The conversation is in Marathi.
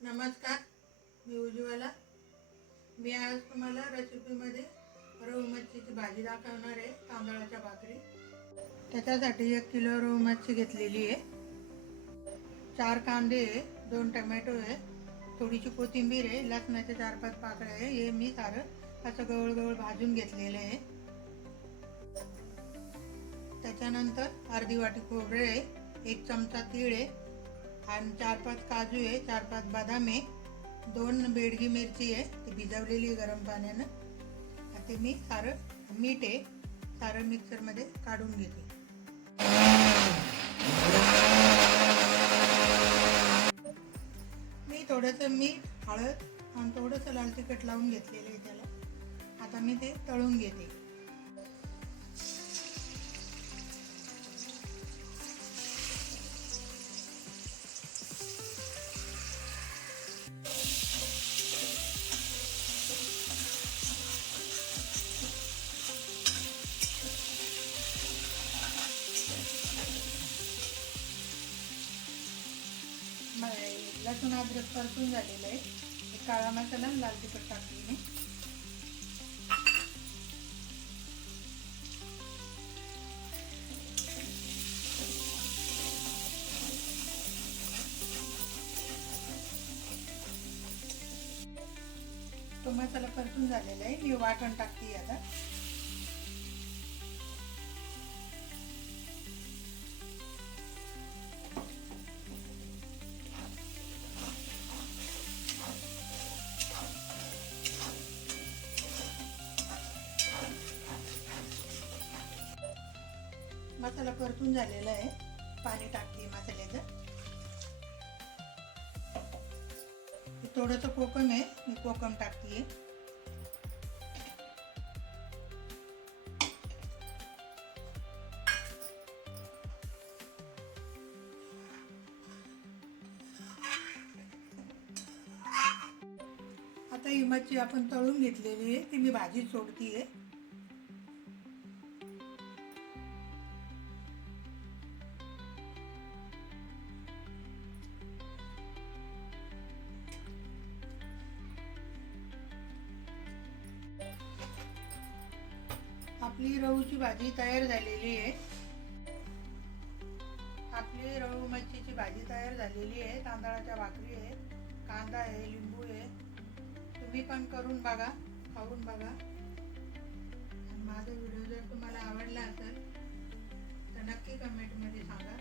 नमस्कार, मी उज्ज्वला। मी आज तुम्हाला रेसिपीमध्ये रोहू मच्छीची भाजी दाखवणार आहे, तांदळाच्या भाकरी। त्याच्यासाठी 1 किलो रोहू मच्छी घेतलेली आहे, 4 कांदे आहे, 2 टोमॅटो आहे, थोडीशी कोथिंबीर आहे, लसणाचे 4-5 पाकळ्या आहे। हे मी सारं असं गवळ गवळ भाजून घेतलेलं आहे। त्याच्यानंतर अर्धी वाटी खोबरे आहे, 1 चमचा तीळ आहे आणि 4-5 काजू आहे, 4-5 बदाम आहे, 2 बेडगी मिरची आहे, ती भिजवलेली गरम पाण्यानं। आता मी सारं मीठ आहे, सारं मिक्सरमध्ये काढून घेते। मी थोडंसं मीठ, हळद आणि थोडंसं लाल तिखट लावून घेतलेलं आहे त्याला। आता मी ते तळून घेते। लसूण अद्रक परतून झालेलं आहे, काळा मसाला लाल तिखट टाकली मी। तो मसाला परतून झालेला आहे, मी वाटण टाकते आता। मसाला परतून झालेला आहे, पाणी टाकते मसाल्याचं। थोडंसं कोकम आहे, मी कोकम टाकते। आता ही मच्छी आपण तळून घेतलेली आहे, ती मी भाजीत सोडतीये। आपली रोहूची भाजी तयार झालेली आहे। आपली रोहू मच्छीची भाजी तयार झालेली आहे। तांदळाच्या भाकरी आहे, कांदा आहे, लिंबू आहे। तुम्ही पण करून बघा, खाऊन बघा। माझा व्हिडिओ जर तुम्हाला आवडला असेल तर नक्की कमेंटमध्ये सांगा।